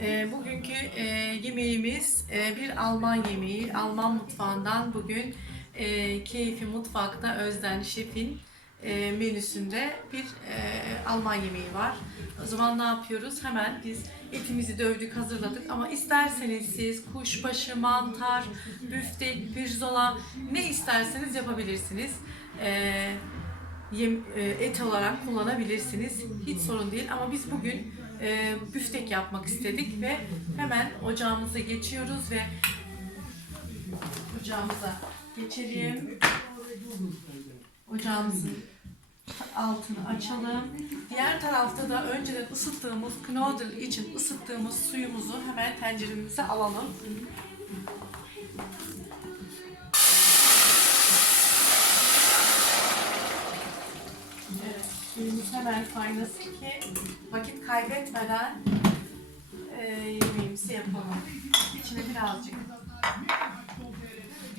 Ee, bugünkü e, yemeğimiz e, bir Alman yemeği. Alman mutfağından bugün e, Keyfi Mutfak'ta Özden Şef'in e, menüsünde bir e, Alman yemeği var. O zaman ne yapıyoruz? Hemen biz etimizi dövdük, hazırladık ama isterseniz siz kuşbaşı, mantar, büftek, pirzola ne isterseniz yapabilirsiniz. E, yem, e, et olarak kullanabilirsiniz. Hiç sorun değil ama biz bugün e, büftek yapmak istedik ve hemen ocağımıza geçiyoruz ve ocağımıza geçelim. Ocağımızın altını açalım. Diğer tarafta da önceden ısıttığımız knödel için ısıttığımız suyumuzu hemen tenceremize alalım. Hemen kaynasın ki vakit kaybetmeden e, yemeğimizi yapalım. İçine birazcık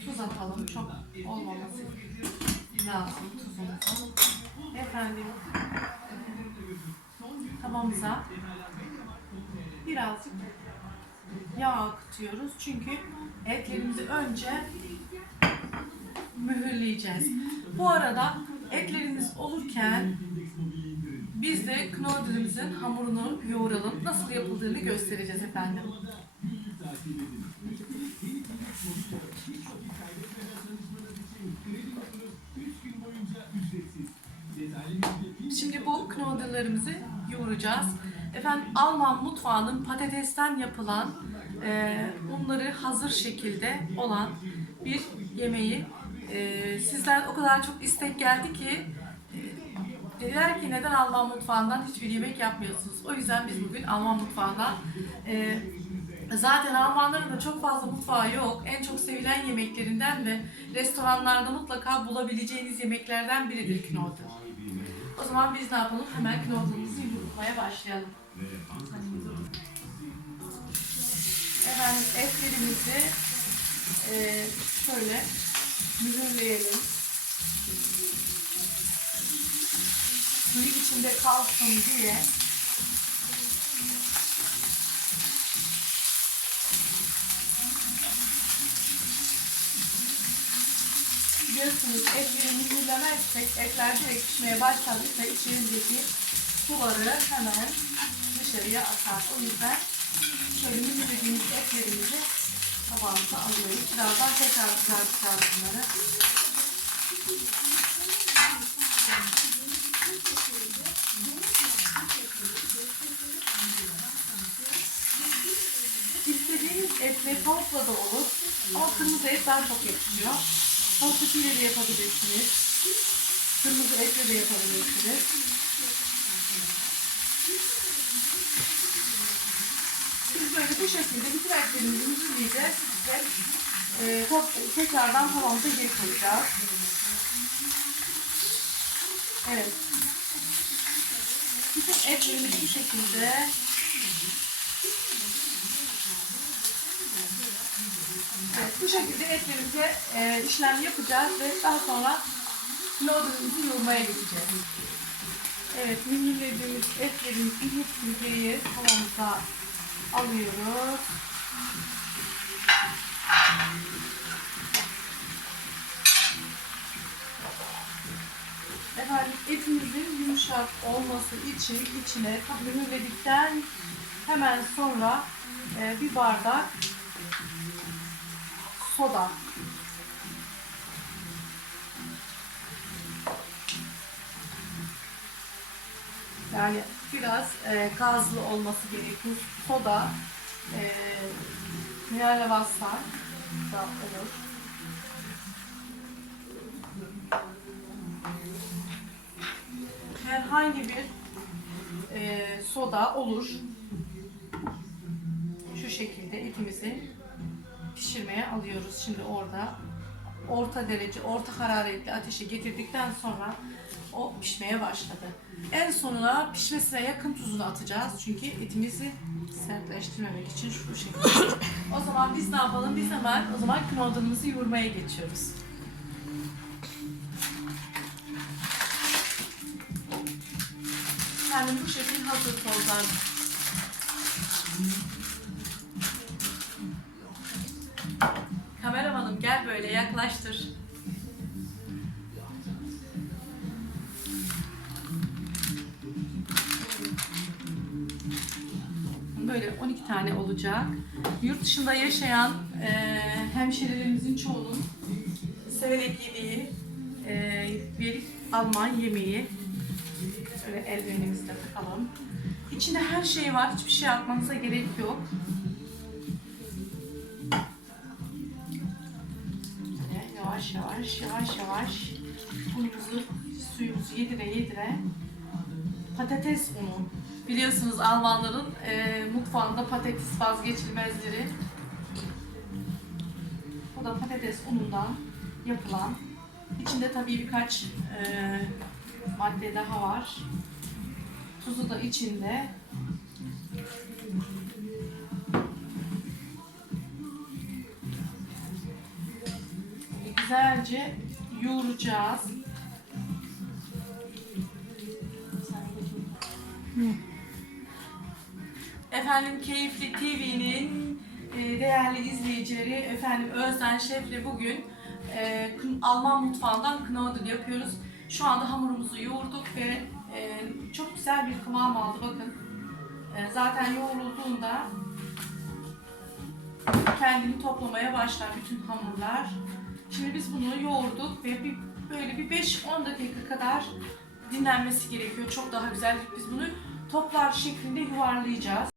tuz atalım. Çok olmaması lazım tuzumuzu. Efendim tavamıza birazcık yağ akıtıyoruz. Çünkü etlerimizi önce mühürleyeceğiz. Bu arada etlerimiz olurken biz de knödelimizin hamurunu yoğuralım. Nasıl yapıldığını göstereceğiz efendim. Şimdi bu knödellerimizi yoğuracağız. Efendim Alman mutfağının patatesten yapılan e, unları hazır şekilde olan bir yemeği e, sizden o kadar çok istek geldi ki dediler ki neden Alman mutfağından hiçbir yemek yapmıyorsunuz? O yüzden biz bugün Alman mutfağından e, Zaten Almanların da çok fazla mutfağı yok. En çok sevilen yemeklerinden ve restoranlarda mutlaka bulabileceğiniz yemeklerden biridir knödel. O zaman biz ne yapalım? Hemen knödelimizi yumurtmaya başlayalım. Efendim etlerimizi e, şöyle mühürleyelim. İçinde kalsın diye biliyorsunuz etleri mühürlemezsek etler direkt pişmeye başladıkça içindeki suları hemen dışarıya atar. O yüzden şöyle mühürlediğimiz etlerimizi tabağımıza alıyoruz. Birazdan tekrar kızartacağız bunları. İstediğiniz etle tavukla da olur. Ama kırmızı et daha çok yakışıyor. Tavuk etiyle yapabilirsiniz. Kırmızı etle de yapabilirsiniz. Biz böyle bu şekilde bütün etlerimizi mühürleyeceğiz ve e, tekrardan tavamıza geri koyacağız. Evet. Bütün etlerimizi bu şekilde Evet, bu şekilde etlerimize e, işlem yapacağız ve daha sonra noodle'ımızı yoğurmaya geçeceğiz. Evet, mühürlediğimiz etlerimizin hepsini geriye tavamıza alıyoruz. Etimizin yumuşak olması için içine mühürledikten hemen sonra e, bir bardak soda. Yani biraz e, gazlı olması gerekiyor. Soda, e, mineral vasıtan da olur. Herhangi bir e, soda olur. Şu şekilde etimizi pişirmeye alıyoruz. Şimdi orada orta derece, orta hararetli ateşe getirdikten sonra o pişmeye başladı. En sonuna pişmesine yakın tuzunu atacağız. Çünkü etimizi sertleştirmemek için şu şekilde. o zaman biz ne yapalım? Biz hemen o zaman knödelimizi yoğurmaya geçiyoruz. Makarnam bu şekil hazır tozlar. Kameramanım gel böyle yaklaştır. Böyle 12 tane olacak. Yurt dışında yaşayan e, hemşerilerimizin çoğunun severek yediği e, bir Alman yemeği Şöyle eldivenimizi de takalım. İçinde her şey var. Hiçbir şey atmanıza gerek yok. Yavaş yavaş yavaş yavaş unumuzu suyumuzu yedire yedire patates unu. Biliyorsunuz Almanların e, mutfağında patates vazgeçilmezleri. Bu da patates unundan yapılan. İçinde tabii birkaç e, madde daha var. Tuzu da içinde. Güzelce yoğuracağız. Efendim Keyifli TV'nin e, değerli izleyicileri efendim Özden Şef'le bugün e, Alman mutfağından knödel yapıyoruz. Şu anda hamurumuzu yoğurduk ve e, çok güzel bir kıvam aldı bakın. E, zaten yoğrulduğunda kendini toplamaya başlar bütün hamurlar. Şimdi biz bunu yoğurduk ve bir, böyle bir 5-10 dakika kadar dinlenmesi gerekiyor. Çok daha güzel. Biz bunu toplar şeklinde yuvarlayacağız.